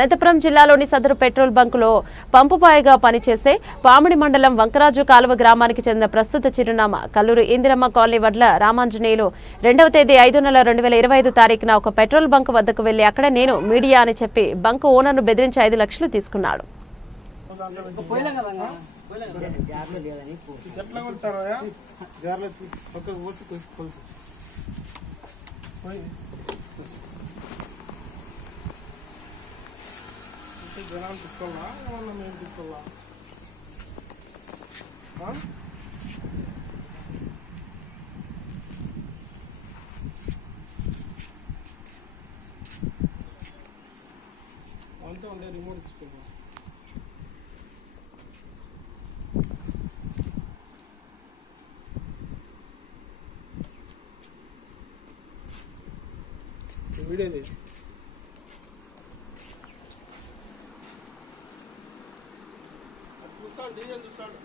అనంతపురం జిల్లాలోని సదరు పెట్రోల్ బంకులో పంపుబాయిగా పనిచేసే పామిడి మండలం వంకరాజు కాలువ గ్రామానికి చెందిన ప్రస్తుత చిరునామా కల్లూరు ఇందిరమ్మ కాలనీ వడ్ల రామాంజనేయులు 2వ తేదీ 5 నెల 2025 తారీఖున ఒక పెట్రోల్ బంక్ వద్దకు వెళ్లి అక్కడ నేను మీడియా అని చెప్పి బంకు ఓనర్ను బెదిరించి 5 లక్షలు తీసుకున్నాడు. జనాలు తిప్పుకోవాలా ఏమన్నా మేము తిప్పుకోవాలా అంతే ఉండే రిమోట్ ఇచ్చుకోవాలి. వీడియో తీసి చూస్తాడు, డీజల్ చూస్తాడు.